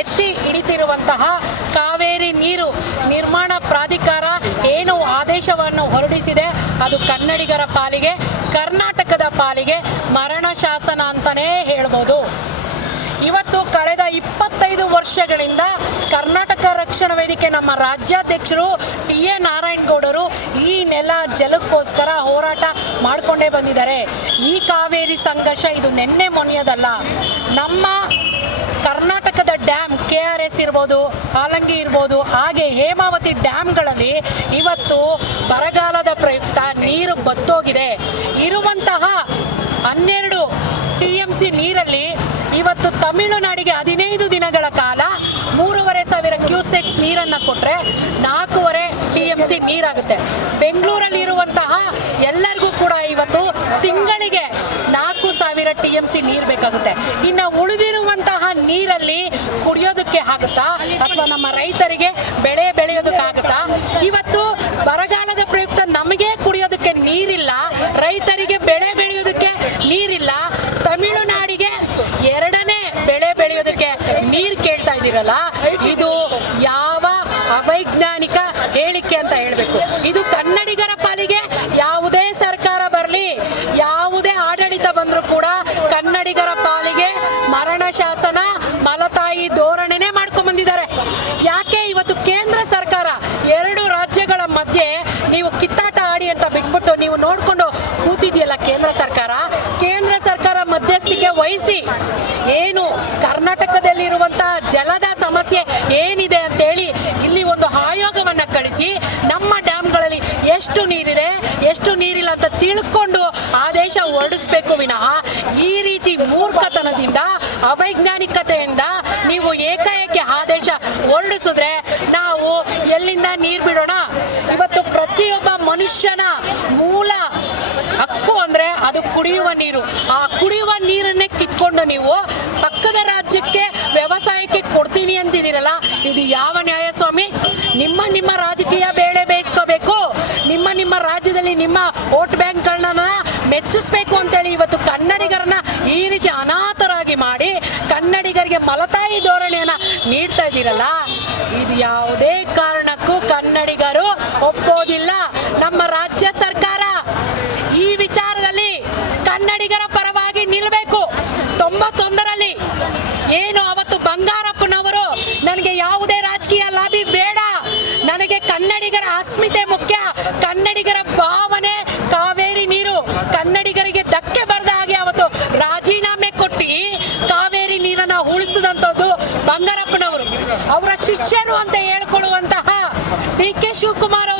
ಎತ್ತಿ ಹಿಡಿತಿರುವಂತಹ ಕಾವೇರಿ ನೀರು ನಿರ್ಮಾಣ ಪ್ರಾಧಿಕಾರ ಏನು ಆದೇಶವನ್ನು ಹೊರಡಿಸಿದೆ ಅದು ಕನ್ನಡಿಗರ ಪಾಲಿಗೆ, ಕರ್ನಾಟಕದ ಪಾಲಿಗೆ ಮರಣ ಶಾಸನ ಅಂತಲೇ ಹೇಳ್ಬೋದು. ಇವತ್ತು ಕಳೆದ 25 ವರ್ಷಗಳಿಂದ ಕರ್ನಾಟಕ ರಕ್ಷಣಾ ವೇದಿಕೆ ನಮ್ಮ ರಾಜ್ಯಾಧ್ಯಕ್ಷರು ಟಿ.ಎ. ನಾರಾಯಣಗೌಡರು ಈ ನೆಲ ಜಲಕ್ಕೋಸ್ಕರ ಹೋರಾಟ ಮಾಡಿಕೊಂಡೇ ಬಂದಿದ್ದಾರೆ. ಈ ಕಾವೇರಿ ಸಂಘರ್ಷ ಇದು ನಿನ್ನೆ ಮೊನ್ನೆಯದಲ್ಲ. ನಮ್ಮ ಕರ್ನಾಟಕದ ಡ್ಯಾಮ್ KRS ಇರ್ಬೋದು, ಆಲಂಗಿ ಇರ್ಬೋದು, ಹಾಗೆ ಹೇಮಾವತಿ ಡ್ಯಾಮ್ಗಳಲ್ಲಿ ಇವತ್ತು ಬರಗಾಲದ ಪ್ರಯುಕ್ತ ನೀರು ಬತ್ತೋಗಿದೆ. ಇರುವಂತಹ 12 TMC ನೀರಲ್ಲಿ ಇವತ್ತು ತಮಿಳುನಾಡಿಗೆ 15 ದಿನಗಳ ಕಾಲ 3,500 ಕ್ಯೂಸೆಕ್ ನೀರನ್ನು ಕೊಟ್ಟರೆ 4.5 TMC ನೀರಾಗುತ್ತೆ. ಬೆಂಗಳೂರಲ್ಲಿ ಇರುವಂತಹ ಎಲ್ಲರಿಗೂ ಕೂಡ ಇವತ್ತು ತಿಂಗಳಿಗೆ 4,000 TMC ನೀರು ಬೇಕಾಗುತ್ತೆ. ಇನ್ನು ಉಳಿದಿರುವಂತಹ ನೀರಲ್ಲಿ ಕುಡಿಯೋದಕ್ಕೆ ಆಗುತ್ತಾ ಅಥವಾ ನಮ್ಮ ರೈತರಿಗೆ ಬೆಳೆ ಬೆಳೆಯೋದಕ್ಕಾಗುತ್ತಾ? ಇವತ್ತು ಬರಗಾಲದ ಪ್ರಯುಕ್ತ ನಮಗೆ ಕುಡಿಯೋದಕ್ಕೆ ನೀರಿಲ್ಲ, ರೈತರಿಗೆ ಬೆಳೆ ಬೆಳೆಯೋದಕ್ಕೆ ನೀರಿಲ್ಲ, ತಮಿಳುನಾಡಿಗೆ 2ನೇ ಬೆಳೆ ಬೆಳೆಯೋದಕ್ಕೆ ನೀರು ಕೇಳ್ತಾ ಇದ್ದೀರಲ್ಲ, ಇದು ಯಾವ ಅವೈಜ್ಞಾನಿಕ ಹೇಳಿಕೆ ಅಂತ ಹೇಳಬೇಕು. ಇದು ಕನ್ನಡಿಗರ ಪಾಲಿಗೆ ಯಾವುದೇ ಸರ್ಕಾರ ಬರಲಿ, ಯಾವುದೇ ಆಡಳಿತ ಬಂದರೂ ಕೂಡ ಕನ್ನಡಿಗರ ಪಾಲಿಗೆ ಮರಣ ಶಾಸನ ಮಲತಾಯಿ ಧೋರಣೆನೇ ಮಾಡ್ಕೊಂಡ್ ಬಂದಿದ್ದಾರೆ. ಯಾಕೆ ಇವತ್ತು ಕೇಂದ್ರ ಸರ್ಕಾರ 2 ರಾಜ್ಯಗಳ ಮಧ್ಯೆ ನೀವು ಕಿತ್ತಾಟ ಆಡಿ ಅಂತ ಬಿಟ್ಬಿಟ್ಟು ನೀವು ನೋಡ್ಕೊಂಡು ಕೂತಿದೆಯಲ್ಲ ಕೇಂದ್ರ ಸರ್ಕಾರ ಮಧ್ಯಸ್ಥಿಕೆ ವಹಿಸಿ ಏನು ಕರ್ನಾಟಕದಲ್ಲಿರುವಂತಹ ಜಲದ ಸಮಸ್ಯೆ ಏನಿದೆ ಅಂತೇಳಿ ಇಲ್ಲಿ ಒಂದು ಆಯೋಗವನ್ನು ಕಳಿಸಿ ನಮ್ಮ ಡ್ಯಾಮ್ಗಳಲ್ಲಿ ಎಷ್ಟು ನೀರಿದೆ ಎಷ್ಟು ನೀರಿಲ್ಲ ಅಂತ ತಿಳ್ಕೊಂಡು ಆದೇಶ ಹೊರಡಿಸ್ಬೇಕು ವಿನಃ ಈ ರೀತಿ ಮೂರ್ಖತನದಿಂದ ಅವೈಜ್ಞಾನಿಕತೆಯಿಂದ ನೀವು ಏಕಾಏಕಿ ಆದೇಶ ಹೊರಡಿಸಿದ್ರೆ ನಾವು ಎಲ್ಲಿಂದ ನೀರು ಬಿಡೋಣ? ಇವತ್ತು ಪ್ರತಿಯೊಬ್ಬ ಮನುಷ್ಯನ ಮೂಲ ಹಕ್ಕು ಅಂದ್ರೆ ಅದು ಕುಡಿಯುವ ನೀರು. ಆ ಕುಡಿಯುವ ನೀರನ್ನೇ ಕಿತ್ಕೊಂಡು ನೀವು ಪಕ್ಕದ ರಾಜ್ಯಕ್ಕೆ ವ್ಯವಸಾಯಕ್ಕೆ ಕೊಡ್ತೀನಿ ಅಂತಿದ್ದೀರಲ್ಲ, ಇದು ಯಾವ ನ್ಯಾಯ ಸ್ವಾಮಿ? ನಿಮ್ಮ ರಾಜಕೀಯ ಬೇಳೆ ಬೇಯಿಸ್ಕೋಬೇಕು, ನಿಮ್ಮ ರಾಜ್ಯದಲ್ಲಿ ನಿಮ್ಮ ವೋಟ್ ಬ್ಯಾಂಕ್ಗಳನ್ನ ಮೆಚ್ಚಿಸ್ಬೇಕು ಅಂತೇಳಿ ಇವತ್ತು ಕನ್ನಡಿಗರನ್ನ ಈ ರೀತಿ ಅನಾಥರಾಗಿ ಮಾಡಿ ಕನ್ನಡಿಗರಿಗೆ ಮಲತಾಯಿ ಧೋರಣೆಯನ್ನ ನೀಡ್ತಾ ಇದ್ದೀರಲ್ಲ, ಇದು ಯಾವುದೇ ಕಾರಣಕ್ಕೂ ಕನ್ನಡಿಗರು ಒಪ್ಪೋದಿಲ್ಲ. ನಮ್ಮ ರಾಜ್ಯ ಸರ್ಕಾರ ಈ ವಿಚಾರದಲ್ಲಿ ಕನ್ನಡಿಗರ ಪರವಾಗಿ ನಿಲ್ಲಬೇಕು. 91ರಲ್ಲಿ ಏನು ಅವತ್ತು ಬಂಗಾರಪ್ಪನವರು ನನಗೆ ಯಾವುದೇ ರಾಜಕೀಯ ಲಾಭಿ ಬೇಡ, ನನಗೆ ಕನ್ನಡಿಗರ ಅಸ್ಮಿತೆ ಮುಖ್ಯ, ಕನ್ನಡಿಗರ ಭಾವನೆ ಕಾವೇರಿ ನೀರು ಕನ್ನಡಿಗರಿಗೆ ಧಕ್ಕೆ ಬರದ ಹಾಗೆ ಅವತ್ತು ರಾಜೀನಾಮೆ ಕೊಟ್ಟು ಕಾವೇರಿ ನೀರನ್ನ ಉಳಿಸಿದಂಥದ್ದು ಬಂಗಾರಪ್ಪನವರು. ಅವರ ಶಿಷ್ಯರು ಅಂತ ಹೇಳ್ಕೊಳ್ಳುವಂತಹ ಡಿ.ಕೆ. ಶಿವಕುಮಾರ್